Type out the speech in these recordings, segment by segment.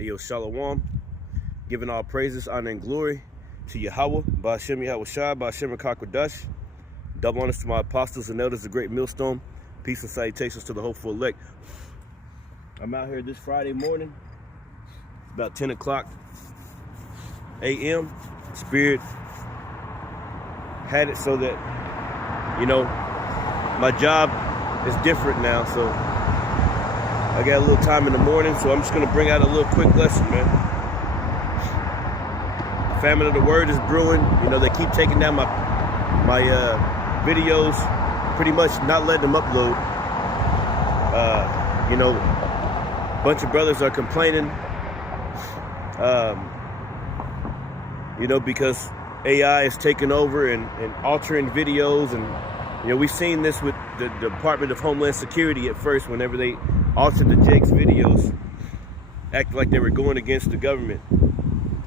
Ayo, Shalom. Giving all praises, honor, and glory to Yahweh, Ba'ashem Yahweh Shai, Ba'ashem Rakakwadash. Double honors to my apostles and elders, the great millstone. Peace and salutations to the hopeful elect. I'm out here this Friday morning. It's about 10 o'clock a.m. Spirit had it so that, you know, my job is different now, so I got a little time in the morning, so I'm just going to bring out a little quick lesson, man. The famine of the word is brewing. You know, they keep taking down my videos, pretty much not letting them upload. You know, a bunch of brothers are complaining, you know, because AI is taking over and altering videos. And, you know, we've seen this with the Department of Homeland Security at first, whenever they altered the Jake's videos, acting like they were going against the government.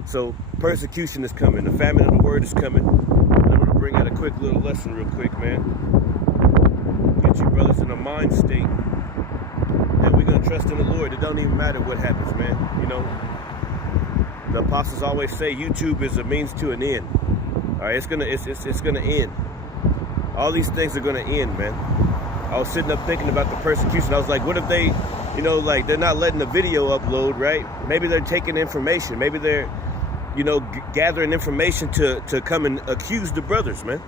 So persecution is coming. The famine of the word is coming. And I'm going to bring out a quick little lesson real quick, man. Get you brothers in a mind state that we're going to trust in the Lord. It don't even matter what happens, man. You know, the apostles always say YouTube is a means to an end. All right, it's gonna end. All these things are gonna end, man. I was sitting up thinking about the persecution. I was like, what if they, you know, like they're not letting the video upload, right? Maybe they're taking information. Maybe they're, you know, gathering information to come and accuse the brothers, man.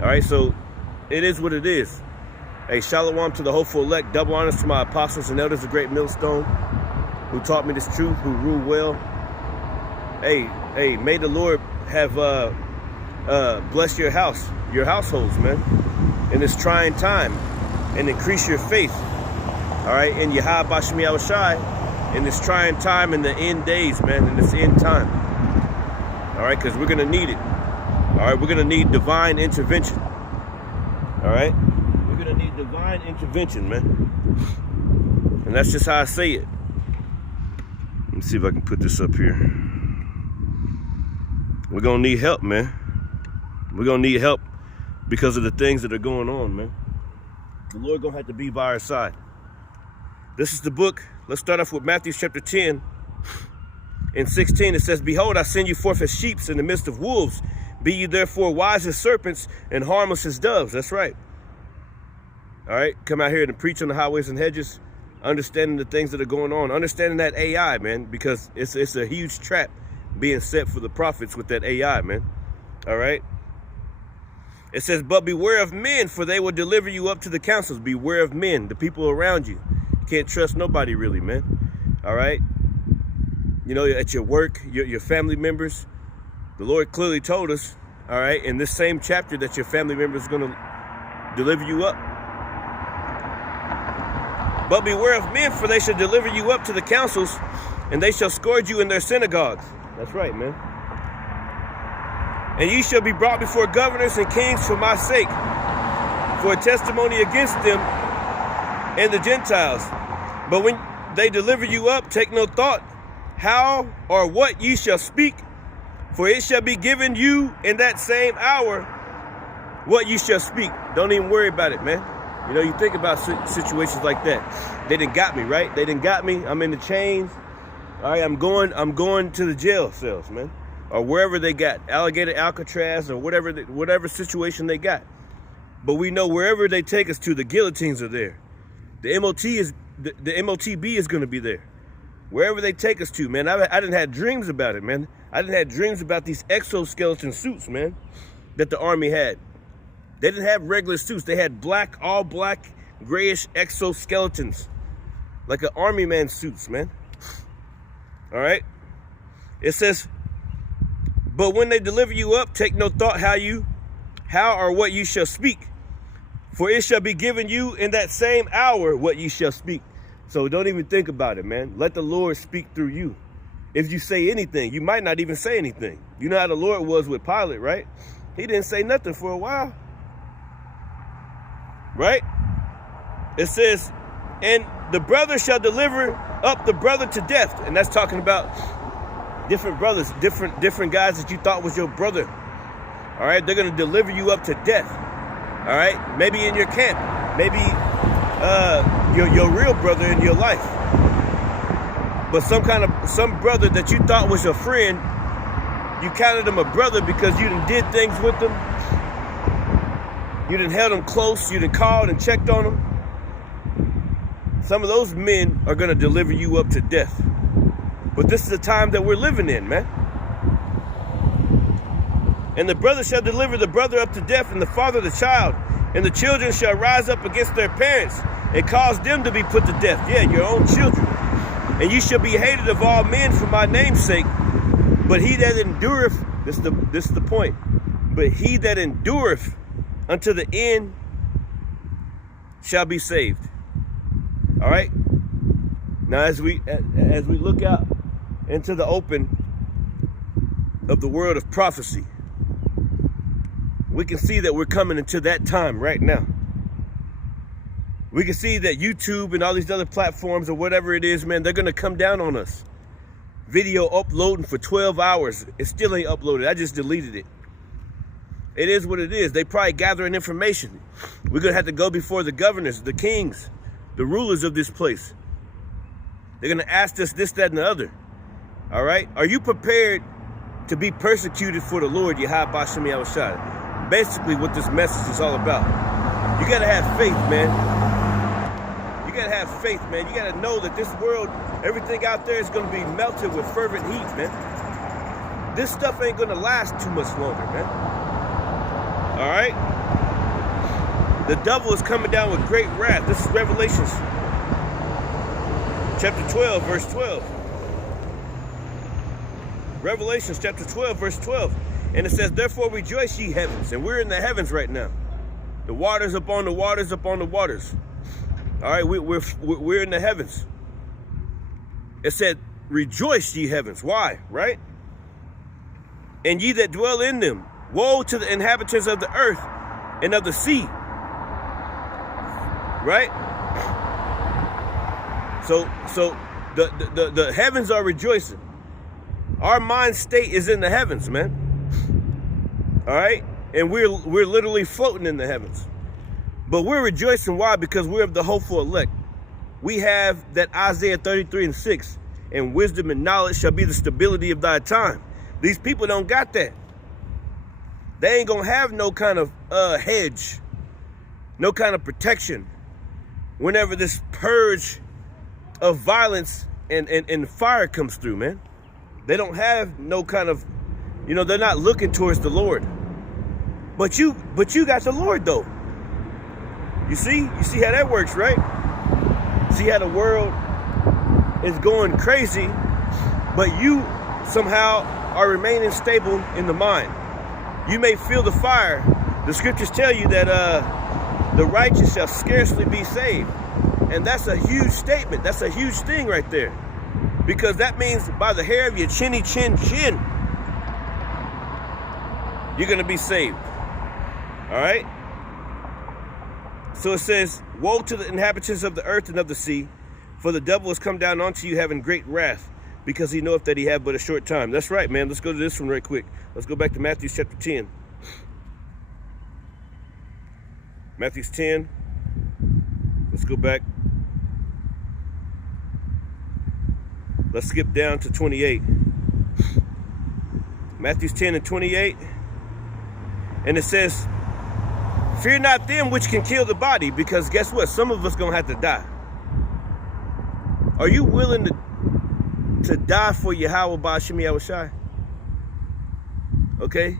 All right, so it is what it is. Hey, shalom to the hopeful elect. Double honors to my apostles and elders, the great millstone, who taught me this truth, who rule well. Hey, may the Lord have bless your households, man, in this trying time, and increase your faith. All right, in Yahweh Ba'ashem Yahweh Shai, in this trying time, in the end days, man, in this end time. All right, because we're gonna need it. All right, we're gonna need divine intervention. All right, we're gonna need divine intervention, man, and that's just how I say it. Let me see if I can put this up here. We're gonna need help, man. We're gonna need help because of the things that are going on, man. The Lord gonna have to be by our side. This is the book. Let's start off with Matthew chapter 10 and 16. It says, behold, I send you forth as sheep in the midst of wolves. Be ye therefore wise as serpents and harmless as doves. That's right. All right, come out here and preach on the highways and hedges, understanding the things that are going on, understanding that AI, man, because it's a huge trap being set for the prophets with that AI, man. All right. It says, but beware of men, for they will deliver you up to the councils. Beware of men, the people around you. You can't trust nobody really, man. All right. You know, at your work, your family members, the Lord clearly told us, all right, in this same chapter, that your family members are going to deliver you up. But beware of men, for they shall deliver you up to the councils, and they shall scourge you in their synagogues. That's right, man. And ye shall be brought before governors and kings for my sake, for a testimony against them and the Gentiles. But when they deliver you up, take no thought how or what ye shall speak, for it shall be given you in that same hour what you shall speak. Don't even worry about it, man. You know, you think about situations like that. They done got me, right? They done got me. I'm in the chains. All right, I'm going to the jail cells, man, or wherever they got, Alligator, Alcatraz, or whatever situation they got. But we know wherever they take us to, the guillotines are there. The MOTB is going to be there. Wherever they take us to, man. I didn't have dreams about it, man. I didn't have dreams about these exoskeleton suits, man, that the Army had. They didn't have regular suits. They had black, all black, grayish exoskeletons, like an Army man suits, man. All right. It says, but when they deliver you up, take no thought how or what you shall speak, for it shall be given you in that same hour what you shall speak. So don't even think about it, man. Let the Lord speak through you. If you say anything, you might not even say anything. You know how the Lord was with Pilate, right? He didn't say nothing for a while, right? It says, and the brother shall deliver up the brother to death. And that's talking about different brothers, different guys that you thought was your brother. All right, they're going to deliver you up to death. All right, maybe in your camp, maybe your real brother in your life. But some brother that you thought was your friend, you counted him a brother because you done did things with them. You done held them close. You done called and checked on them. Some of those men are going to deliver you up to death. But this is the time that we're living in, man. And the brother shall deliver the brother up to death, and the father the child. And the children shall rise up against their parents and cause them to be put to death. Yeah, your own children. And you shall be hated of all men for my name's sake. But he that endureth, this is the point. But he that endureth unto the end shall be saved. All right. Now, as we look out into the open of the world of prophecy, we can see that we're coming into that time right now. We can see that YouTube and all these other platforms or whatever it is, man, they're going to come down on us. Video uploading for 12 hours. It still ain't uploaded. I just deleted it. It is what it is. They probably gathering information. We're going to have to go before the governors, the kings, the rulers of this place. They're going to ask us this, that, and the other. All right? Are you prepared to be persecuted for the Lord, Yahweh B'Shem Yahushua? Basically what this message is all about. You got to have faith, man. You got to have faith, man. You got to know that this world, everything out there is going to be melted with fervent heat, man. This stuff ain't going to last too much longer, man. All right? The devil is coming down with great wrath. This is Revelation chapter 12, verse 12. Revelation chapter 12, verse 12. And it says, therefore rejoice ye heavens. And we're in the heavens right now. The waters upon the waters upon the waters. All right, we're in the heavens. It said, rejoice ye heavens. Why? Right? And ye that dwell in them. Woe to the inhabitants of the earth and of the sea. Right? So the heavens are rejoicing. Our mind state is in the heavens, man. All right? And we're literally floating in the heavens. But we're rejoicing. Why? Because we're of the hopeful elect. We have that Isaiah 33:6. And wisdom and knowledge shall be the stability of thy time. These people don't got that. They ain't going to have no kind of hedge. No kind of protection. Whenever this purge of violence and fire comes through, man. They don't have no kind of, they're not looking towards the Lord. But you got the Lord, though. You see how that works, right? See how the world is going crazy, but you somehow are remaining stable in the mind. You may feel the fire. The scriptures tell you that the righteous shall scarcely be saved. And that's a huge statement. That's a huge thing right there. Because that means by the hair of your chinny chin chin, you're going to be saved. All right? So it says, woe to the inhabitants of the earth and of the sea, for the devil has come down unto you having great wrath, because he knoweth that he have but a short time. That's right, man. Let's go to this one right quick. Let's go back to Matthew chapter 10. Matthew 10. Let's go back. Let's skip down to 28. Matthew 10 and 28. And it says, fear not them which can kill the body, because guess what? Some of us going to have to die. Are you willing to die for Yahweh B'Shem Yahushua? Okay?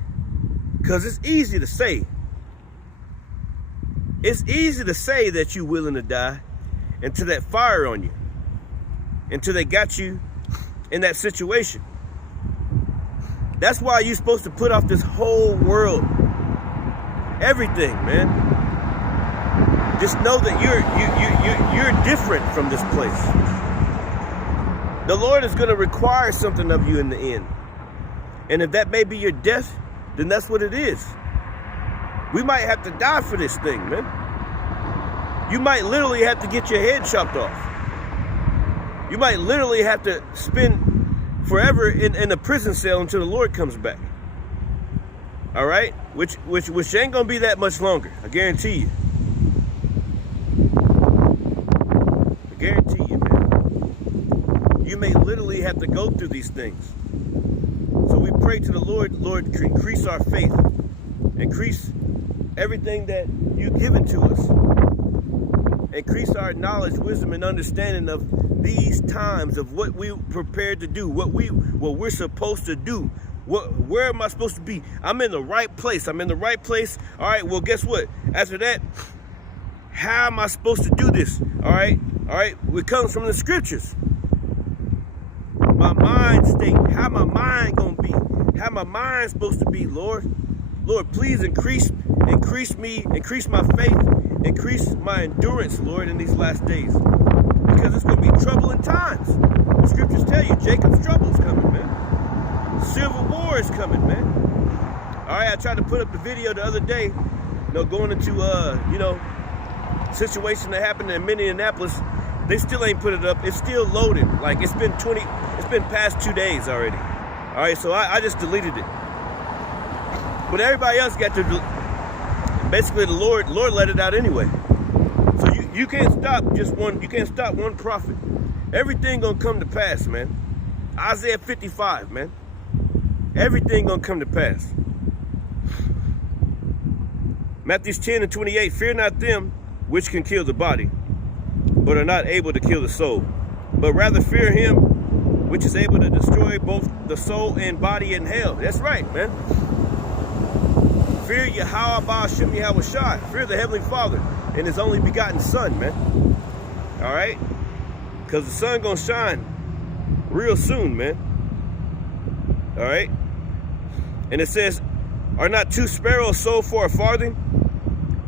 Because it's easy to say. It's easy to say that you're willing to die until that fire on you. Until they got you in that situation. That's why you're supposed to put off this whole world. Everything, man. Just know that you're different from this place. The Lord is going to require something of you in the end. And if that may be your death, then that's what it is. We might have to die for this thing, man. You might literally have to get your head chopped off. You might literally have to spend forever in a prison cell until the Lord comes back. All right? Which ain't going to be that much longer. I guarantee you. I guarantee you, man. you may literally have to go through these things. So we pray to the Lord, Lord, increase our faith, increase everything that you've given to us, increase our knowledge, wisdom, and understanding of these times, of what we prepared to do, what we're supposed to do. Where am I supposed to be? I'm in the right place. I'm in the right place. All right, well, guess what? After that, how am I supposed to do this? All right, it comes from the scriptures. My mind state, how my mind gonna be? How my mind supposed to be, Lord? Lord, please increase me, increase my faith, increase my endurance, Lord, in these last days. Because it's gonna be troubling times. The scriptures tell you Jacob's trouble is coming, man. Civil war is coming, man. All right, I tried to put up the video the other day, going into situation that happened in Minneapolis. They still ain't put it up. It's still loading. Like it's been past 2 days already. All right, so I just deleted it. But everybody else got to basically the Lord let it out anyway. So you can't stop you can't stop one prophet. Everything gonna come to pass, man. Isaiah 55, man. Everything gonna come to pass. Matthew 10:28, fear not them which can kill the body, but are not able to kill the soul, but rather fear him which is able to destroy both the soul and body in hell. That's right, man. Fear Yahweh Ba'ashem Yahweh Shai. Fear the Heavenly Father and His only begotten Son, man. All right? Because the sun gonna shine real soon, man. All right? And it says, are not 2 sparrows sold for a farthing?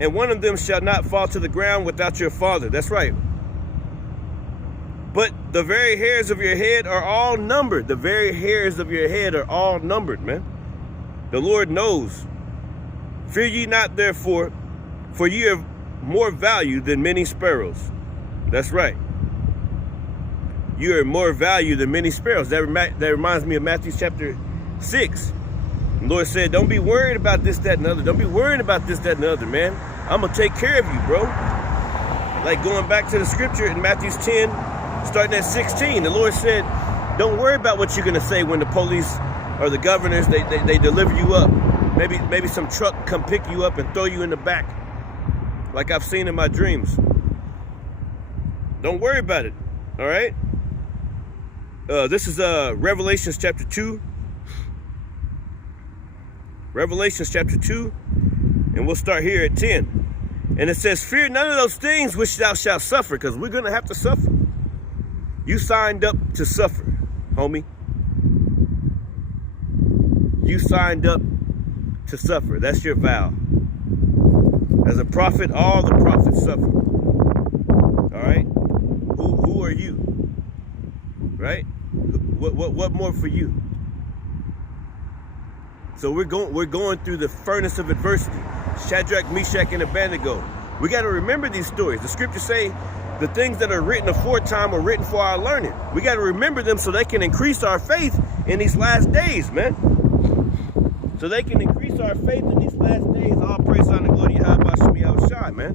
And one of them shall not fall to the ground without your Father. That's right. But the very hairs of your head are all numbered. The very hairs of your head are all numbered, man. The Lord knows. Fear ye not, therefore, for ye have more value than many sparrows. That's right. You are more value than many sparrows. That reminds me of Matthew chapter 6. The Lord said, don't be worried about this, that, and the other. Don't be worried about this, that, and the other, man. I'm going to take care of you, bro. Like going back to the scripture in Matthew 10, starting at 16, the Lord said, don't worry about what you're going to say when the police or the governors, they deliver you up. Maybe some truck come pick you up and throw you in the back, like I've seen in my dreams. Don't worry about it, all right? This is Revelations chapter 2. Revelations chapter 2, and we'll start here at 10. And it says, fear none of those things which thou shalt suffer, because we're going to have to suffer. You signed up to suffer, homie. You signed up to suffer. That's your vow. As a prophet, all the prophets suffer. All right? Who are you? Right? What more for you? So we're going through the furnace of adversity. Shadrach, Meshach, and Abednego. We got to remember these stories. The scriptures say the things that are written aforetime are written for our learning. We got to remember them so they can increase our faith in these last days, man. So they can increase our faith in these last days. All praise, honor, glory, Yahweh Shai, man.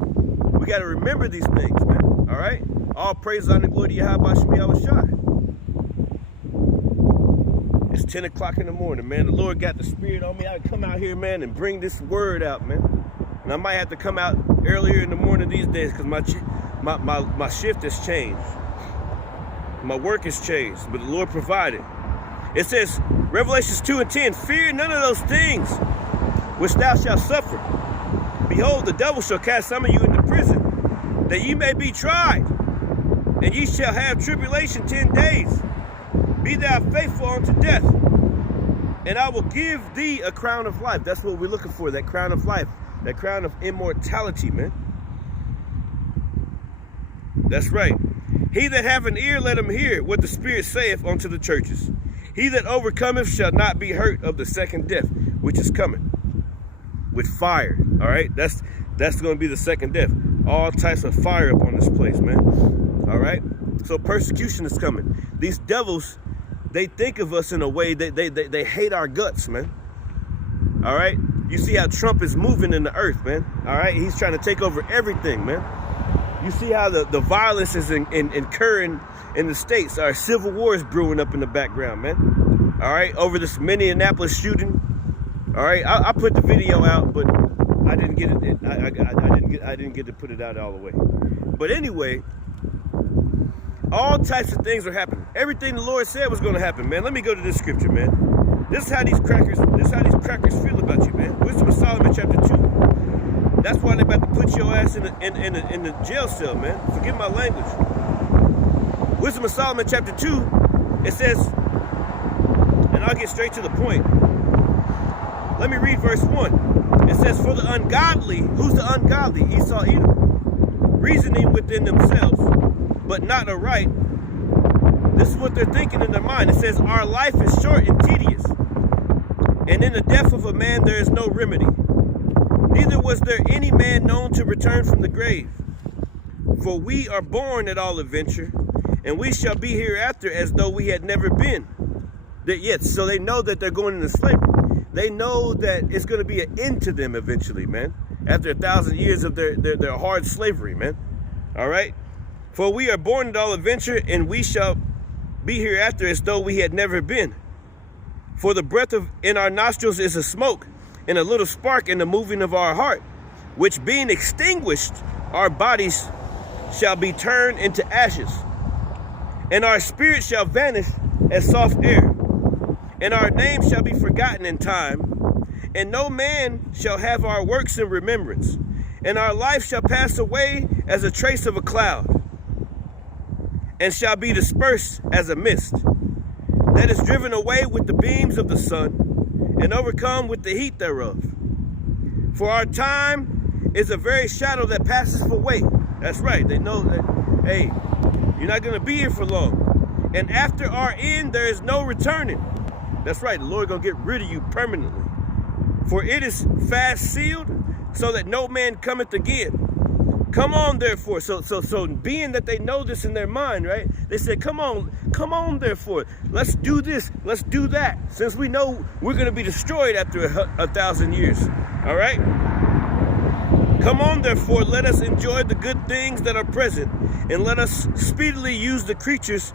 We got to remember these things, man. All right? All praise, honor, glory, Yahweh Shai. It's 10 o'clock in the morning, man. The Lord got the Spirit on me. I come out here, man, and bring this word out, man. And I might have to come out earlier in the morning these days because my shift has changed. My work has changed, but the Lord provided. It says, Revelations 2:10, fear none of those things which thou shalt suffer. Behold, the devil shall cast some of you into prison, that ye may be tried, and ye shall have tribulation 10 days. Be thou faithful unto death, and I will give thee a crown of life. That's what we're looking for, that crown of life, that crown of immortality, man. That's right. He that hath an ear, let him hear what the Spirit saith unto the churches. He that overcometh shall not be hurt of the second death, which is coming with fire. All right, that's going to be the second death. All types of fire up on this place, man. All right, so persecution is coming. These devils, they think of us in a way that they hate our guts, man. All right, you see how Trump is moving in the earth, man. All right, he's trying to take over everything, man. You see how the violence is incurring in the States. Our civil war is brewing up in the background, man. All right, over this Minneapolis shooting. All right, I put the video out, but I didn't get it. I didn't get to put it out all the way. But anyway, all types of things are happening. Everything the Lord said was going to happen, man. Let me go to this scripture, man. This is how these crackers feel about you, man. Wisdom of Solomon, chapter 2. That's why they're about to put your ass in the jail cell, man. Forgive my language. Wisdom of Solomon, chapter 2. It says, and I'll get straight to the point. Let me read verse 1. It says, for the ungodly, who's the ungodly? Esau, Edom, reasoning within themselves, but not aright. This is what they're thinking in their mind. It says, our life is short and tedious, and in the death of a man there is no remedy. Neither was there any man known to return from the grave. For we are born at all adventure, and we shall be hereafter as though we had never been. So they know that they're going into slavery. They know that it's going to be an end to them eventually, man. After 1,000 years of their hard slavery, man. All right? For we are born at all adventure, and we shall be hereafter as though we had never been. For the breath in our nostrils is a smoke, and a little spark in the moving of our heart, which being extinguished, our bodies shall be turned into ashes, and our spirit shall vanish as soft air. And our name shall be forgotten in time, and no man shall have our works in remembrance. And our life shall pass away as a trace of a cloud, and shall be dispersed as a mist, that is driven away with the beams of the sun, and overcome with the heat thereof. For our time is a very shadow that passes away. That's right, they know that, hey, you're not going to be here for long. And after our end, there is no returning. That's right, the Lord gonna get rid of you permanently. For it is fast sealed, so that no man cometh again. Come on, therefore. So being that they know this in their mind, right? They said, come on, therefore. Let's do this, let's do that. Since we know we're gonna be destroyed after 1,000 years. All right? Come on, therefore, let us enjoy the good things that are present, and let us speedily use the creatures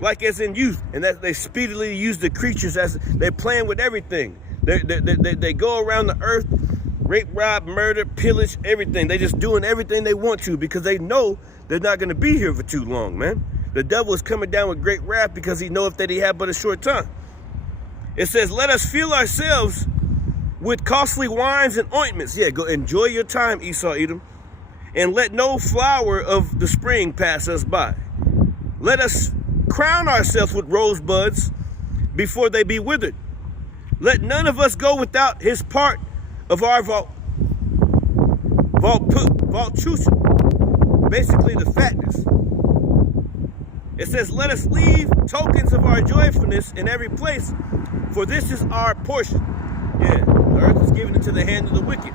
like as in youth. And that they speedily use the creatures as they're playing with everything. They go around the earth, rape, rob, murder, pillage, everything. They just doing everything they want to because they know they're not going to be here for too long, man. The devil is coming down with great wrath because he knoweth that he had but a short time. It says, let us fill ourselves with costly wines and ointments. Yeah, go enjoy your time, Esau, Edom. And let no flower of the spring pass us by. Let us crown ourselves with rosebuds before they be withered. Let none of us go without his part of our vultution, basically the fatness. It says, let us leave tokens of our joyfulness in every place, for this is our portion. Yeah, the earth is given into the hand of the wicked.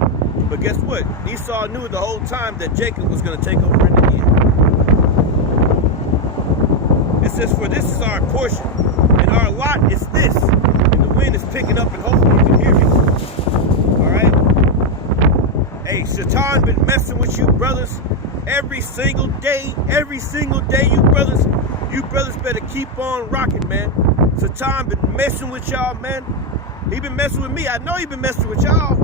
But guess what? Esau knew the whole time that Jacob was going to take over in the end. It says, for this is our portion, and our lot is this. And the wind is picking up, and hopefully you can hear me. All right? Hey, Satan been messing with you brothers every single day, you brothers better keep on rocking, man. Satan been messing with y'all, man. He been messing with me. I know he been messing with y'all.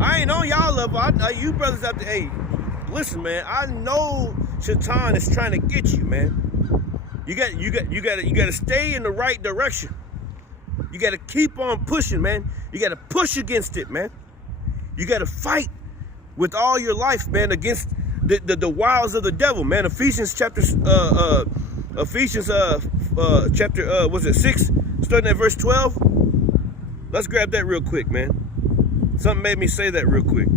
I ain't on y'all level. You brothers out there, hey, listen, man. I know Satan is trying to get you, man. You got to stay in the right direction. You got to keep on pushing, man. You got to push against it, man. You got to fight with all your life, man, against the wiles of the devil, man. Ephesians chapter 6, starting at verse 12. Let's grab that real quick, man. Something made me say that real quick.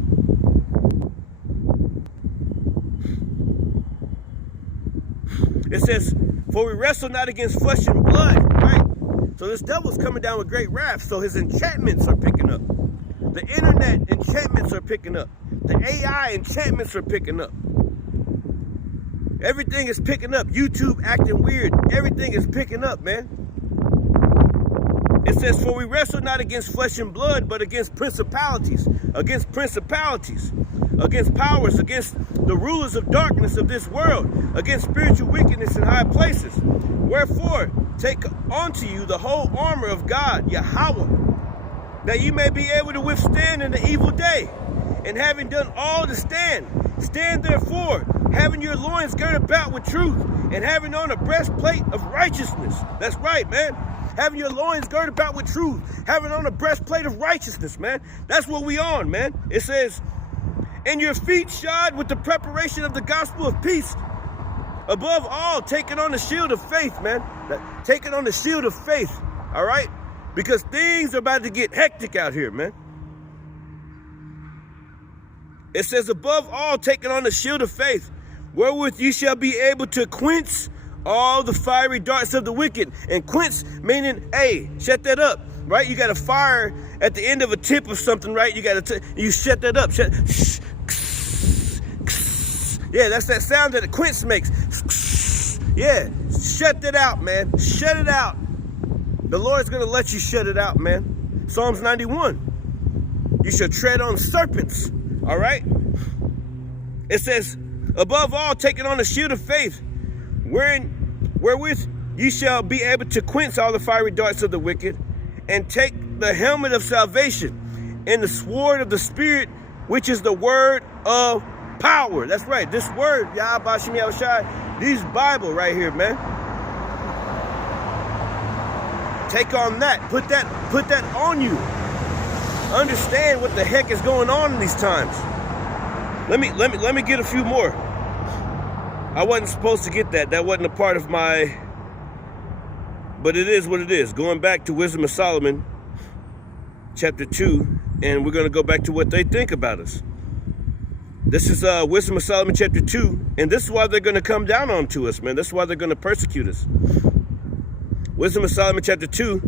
It says, for we wrestle not against flesh and blood, right? So this devil's coming down with great wrath, so his enchantments are picking up. The internet enchantments are picking up. The AI enchantments are picking up. Everything is picking up. YouTube acting weird. Everything is picking up, man. It says, for we wrestle not against flesh and blood, but against principalities. Against principalities. against powers, against the rulers of darkness of this world, against spiritual wickedness in high places. Wherefore, take unto you the whole armor of God, Yahweh, that you may be able to withstand in the evil day. And having done all to stand, stand therefore, having your loins girded about with truth, and having on a breastplate of righteousness. That's right, man. Having your loins girded about with truth, having on a breastplate of righteousness, man. That's what we on, man. It says, and your feet shod with the preparation of the gospel of peace. Above all, taking on the shield of faith, man. Taking on the shield of faith, all right? Because things are about to get hectic out here, man. It says, above all, taking on the shield of faith, wherewith you shall be able to quench all the fiery darts of the wicked. And quench meaning, hey, shut that up, right? You got a fire at the end of a tip of something, right? You shut that up. Yeah, that's that sound that a quench makes. Yeah, shut that out, man. Shut it out. The Lord's going to let you shut it out, man. Psalms 91. You shall tread on serpents, all right? It says, above all, taking on the shield of faith, wherewith ye shall be able to quench all the fiery darts of the wicked, and take the helmet of salvation and the sword of the Spirit, which is the word of power. That's right. This word, Yahweh Shem Yahushai, this Bible right here, man. Take on that. Put that on you. Understand what the heck is going on in these times. Let me get a few more. I wasn't supposed to get that. That wasn't a part of my, but it is what it is. Going back to Wisdom of Solomon, chapter 2, and we're going to go back to what they think about us. This is Wisdom of Solomon, chapter 2, and this is why they're going to come down onto us, man. This is why they're going to persecute us. Wisdom of Solomon, chapter 2,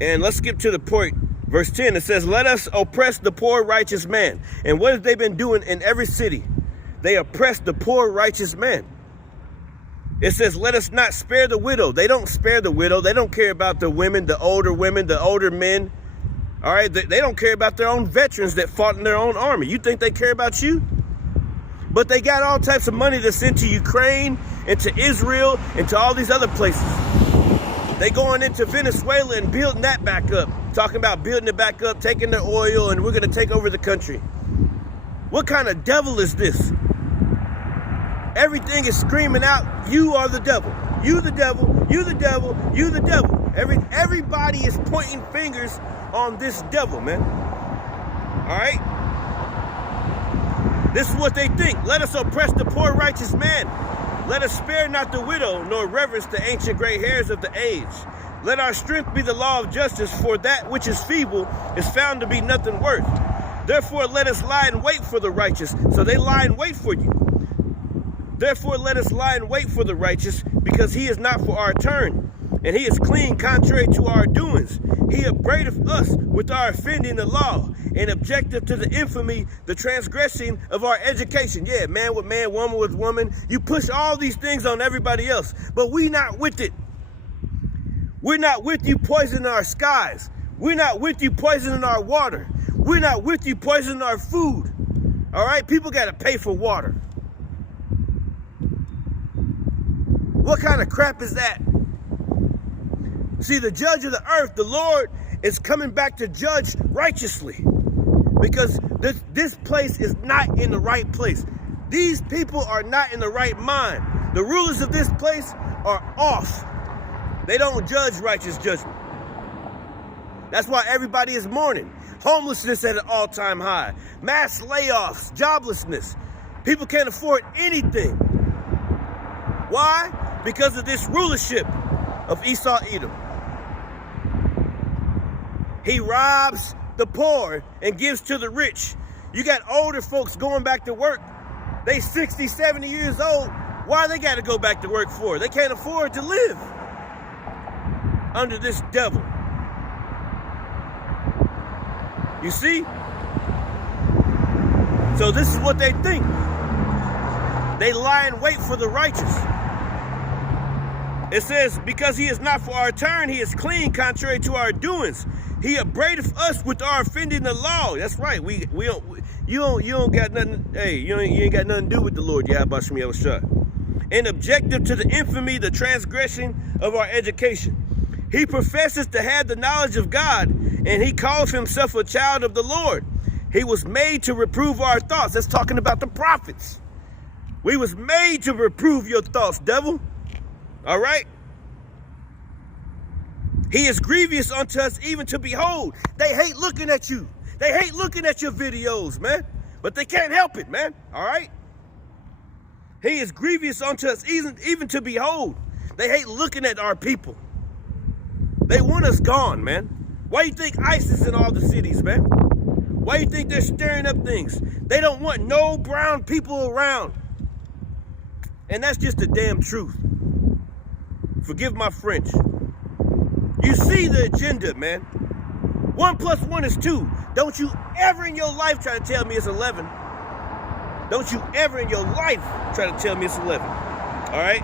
and let's skip to the point. Verse 10, it says, let us oppress the poor righteous man. And what have they been doing in every city? They oppress the poor righteous man. It says, let us not spare the widow. They don't spare the widow. They don't care about the women, the older men. All right, they don't care about their own veterans that fought in their own army. You think they care about you? But they got all types of money to send to Ukraine and to Israel and to all these other places. They going into Venezuela and building that back up. Talking about building it back up, taking their oil, and we're going to take over the country. What kind of devil is this? Everything is screaming out, you are the devil. You the devil, you the devil, you the devil. Everybody is pointing fingers on this devil, man. All right? This is what they think. Let us oppress the poor righteous man. Let us spare not the widow, nor reverence the ancient gray hairs of the age. Let our strength be the law of justice, for that which is feeble is found to be nothing worth. Therefore, let us lie in wait for the righteous. So they lie in wait for you. Therefore, let us lie in wait for the righteous, because he is not for our turn, and he is clean contrary to our doings. He upbraideth us with our offending the law, and objective to the infamy, the transgressing of our education. Yeah, man with man, woman with woman. You push all these things on everybody else, but we not with it. We're not with you poisoning our skies. We're not with you poisoning our water. We're not with you poisoning our food. All right? People got to pay for water. What kind of crap is that? See, the judge of the earth, the Lord, is coming back to judge righteously, because this place is not in the right place. These people are not in the right mind. The rulers of this place are off. They don't judge righteous judgment. That's why everybody is mourning. Homelessness at an all-time high. Mass layoffs, joblessness. People can't afford anything. Why? Because of this rulership of Esau Edom. He robs the poor and gives to the rich. You got older folks going back to work. They 60, 70 years old. Why they got to go back to work for? They can't afford to live under this devil. You see? So this is what they think. They lie in wait for the righteous. It says, because he is not for our turn, he is clean contrary to our doings. He upbraideth us with our offending the law. That's right. You don't got nothing. Hey, you ain't got nothing to do with the Lord. Yahweh Shem Yahushua. And objective to the infamy, the transgression of our education. He professes to have the knowledge of God, and he calls himself a child of the Lord. He was made to reprove our thoughts. That's talking about the prophets. We was made to reprove your thoughts, devil. All right? He is grievous unto us even to behold. They hate looking at you. They hate looking at your videos, man. But they can't help it, man. All right? He is grievous unto us even to behold. They hate looking at our people. They want us gone, man. Why you think ISIS in all the cities, man? Why you think they're stirring up things? They don't want no brown people around. And that's just the damn truth. Forgive my French. You see the agenda, man. 1 + 1 is 2. Don't you ever in your life try to tell me it's 11. Don't you ever in your life try to tell me it's 11. All right?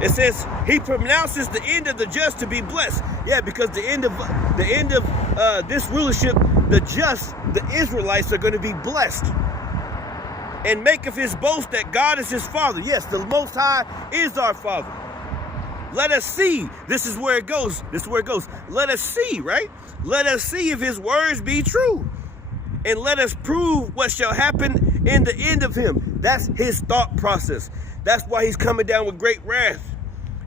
It says he pronounces the end of the just to be blessed. Yeah, because the end of this rulership, the just, the Israelites are going to be blessed. And maketh his boast that God is his Father. Yes, the Most High is our Father. Let us see. This is where it goes. This is where it goes. Let us see, right? Let us see if his words be true. And let us prove what shall happen in the end of him. That's his thought process. That's why he's coming down with great wrath.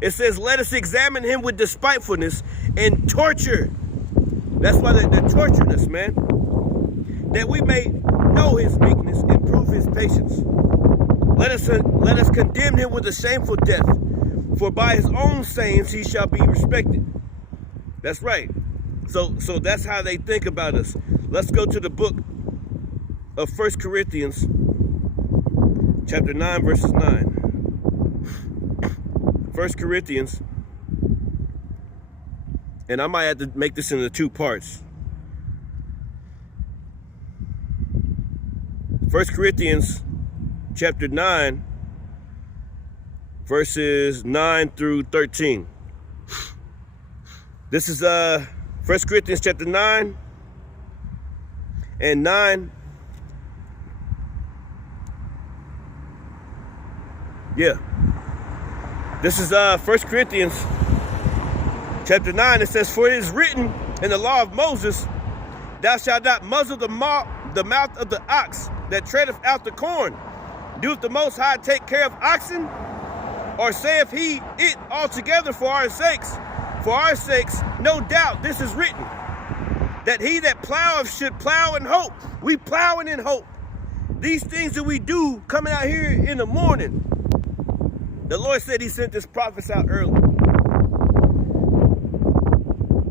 It says, let us examine him with despitefulness and torture. That's why they're torturing us, man. That we may know his meekness and prove his patience. Let us condemn him with a shameful death. For by his own sayings he shall be respected. That's right. So that's how they think about us. Let's go to the book of 1 Corinthians, chapter 9, verses 9. 1 Corinthians, and I might have to make this into 2 parts. 1 Corinthians, chapter 9, verses 9 through 13. This is 1 Corinthians chapter 9 and 9. Yeah. This is 1 Corinthians chapter 9. It says, for it is written in the law of Moses, thou shalt not muzzle the mouth of the ox that treadeth out the corn. Doeth the Most High take care of oxen? Or saith he it altogether for our sakes? For our sakes, no doubt, this is written, that he that ploweth should plow in hope. We plowing in hope. These things that we do coming out here in the morning, the Lord said he sent his prophets out early.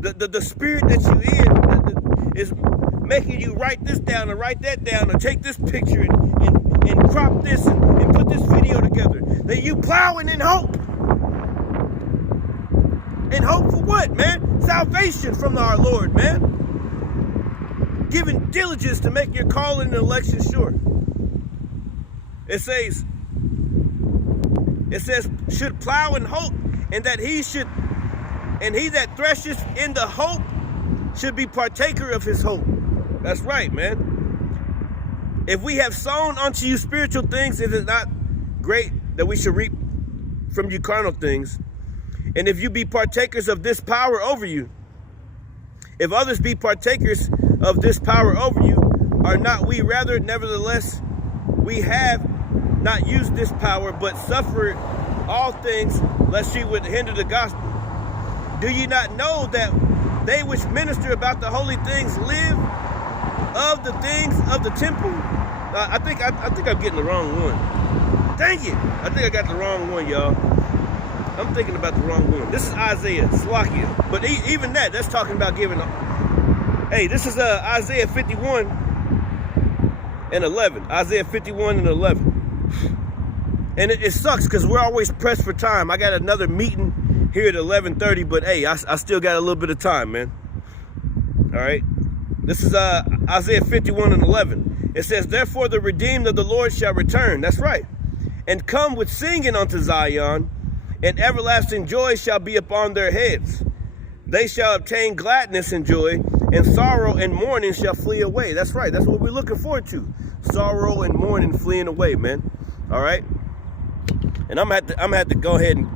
The spirit that you in is making you write this down and write that down or take this picture and crop this and put this video together. That you plowing in hope. And hope for what, man? Salvation from our Lord, man. Giving diligence to make your calling and election sure. It says, should plow in hope, and he that thresheth in the hope should be partaker of his hope. That's right, man. If we have sown unto you spiritual things, is it not great that we should reap from you carnal things? And if you be partakers of this power over you, if others be partakers of this power over you, are not we rather, nevertheless, we have not used this power, but suffered all things, lest ye would hinder the gospel? Do ye not know that they which minister about the holy things live of the things of the temple? I think I'm getting the wrong one. Dang it! I think I got the wrong one, y'all. I'm thinking about the wrong one. This is Isaiah, Slakia. But even that's talking about giving. Hey, this is Isaiah 51 and 11. Isaiah 51 and 11. And it sucks because we're always pressed for time. I got another meeting here at 11:30, but hey, I still got a little bit of time, man. All right. This is Isaiah 51 and 11. It says, therefore the redeemed of the Lord shall return. That's right. And come with singing unto Zion, and everlasting joy shall be upon their heads. they shall obtain gladness and joy, and sorrow and mourning shall flee away. That's right. That's what we're looking forward to. Sorrow and mourning fleeing away, man. All right. And I'm gonna have to go ahead and